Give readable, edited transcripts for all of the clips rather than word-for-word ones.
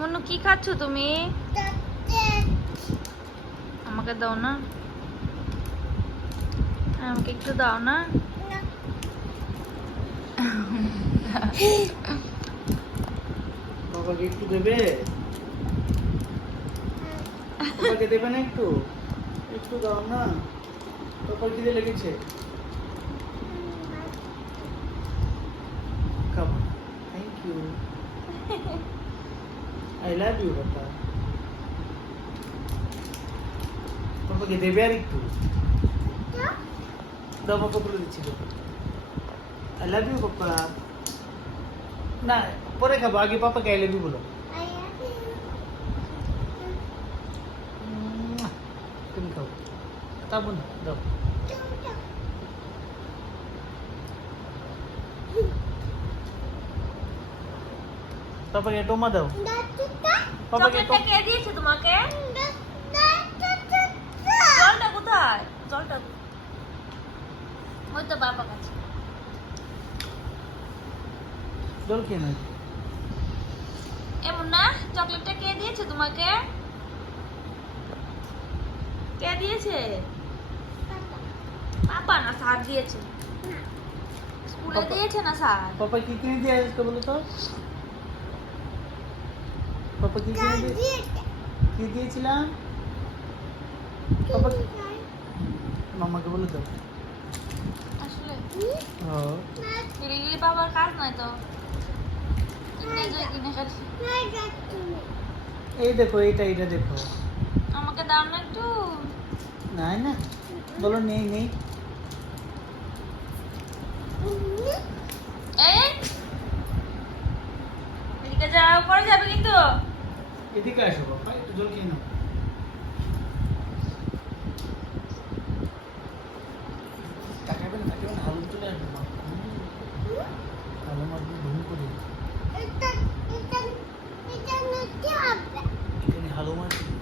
মুন্নু কি খাচ্ছ তুমি? আমাকে দাও না, আমাকে একটু দাও না। বাবাকে একটু দেবে? বাবাকে দেবে না একটু? একটু দাও না, বাবার খিদে লেগেছে। খাবো। Thank you, I love you বাবা। বাবাকে দেবে আর একটু দাও, বাবা বলে দিচ্ছি তো, আই লাভ ইউ পাপা। না পরে খাবো, আগে পাপাকে আই লাভ ইউ বলো। তুমি খাও, তাবো না, দাও। পাপাকে টোমা দাও। পাপাকে চকলেটটা কে দিয়েছে তোমাকে? জলটা কোথায়? জলটা ওই তো বাবা কাছে। জল খেয়ে না। এমন না, চকলেটটা কে দিয়েছে তোমাকে? কে দিয়েছে? পাপা না স্যার দিয়েছে? স্কুলে পাপা- দিয়েছে না স্যার? পাপা কি কিনে দিয়ে আসতো বলো তো? পাপা কি কিনে দিয়ে কি দিয়েছিলাম? পাপা মামাকে বলে দাও। আসলে হ্যাঁ। লিলি বাবার কাজ নয় তো, কিনে যাই কিনে খাচ্ছি। এই দেখো, এটা দেখো। আমাকে দাও না একটু। না না, বলো নেই নেই। এই এদিকে যাও, পরে যাবে কিন্তু। এদিকে আসো বাবা, একটু জল খেয়ে নাও। তাকাবেন তাকাবেন, হালুম চলে আসবে না। হালুম আসবে ধুম করে। এখানে হালুম আসবে,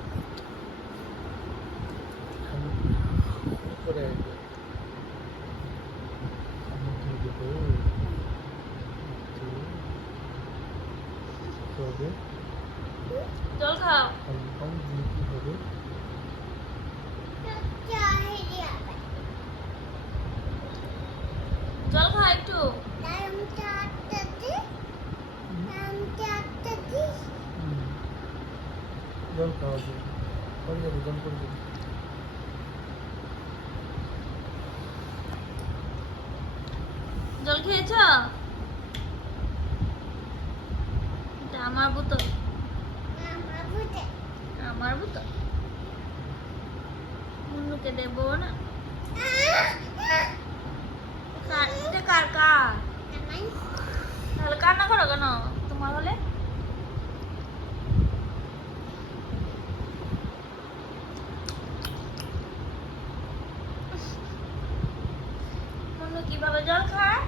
হালুম করে আসবে। হালুম দিয়ে দেবো। কি হবে? জল খাও। হালুম দিয়ে কি হবে? জল খাও একটু। জল খাওয়া যাবে, পরে যাবে, জল করে দেবে। জল খেয়েছ? এটা আমার বোতল, আমার বোতল। মুন্নুকে দেবো না। এটা কার কার? তাহলে কান্না করো কেন তোমার হলে? মুন্নু কিভাবে জল খায়?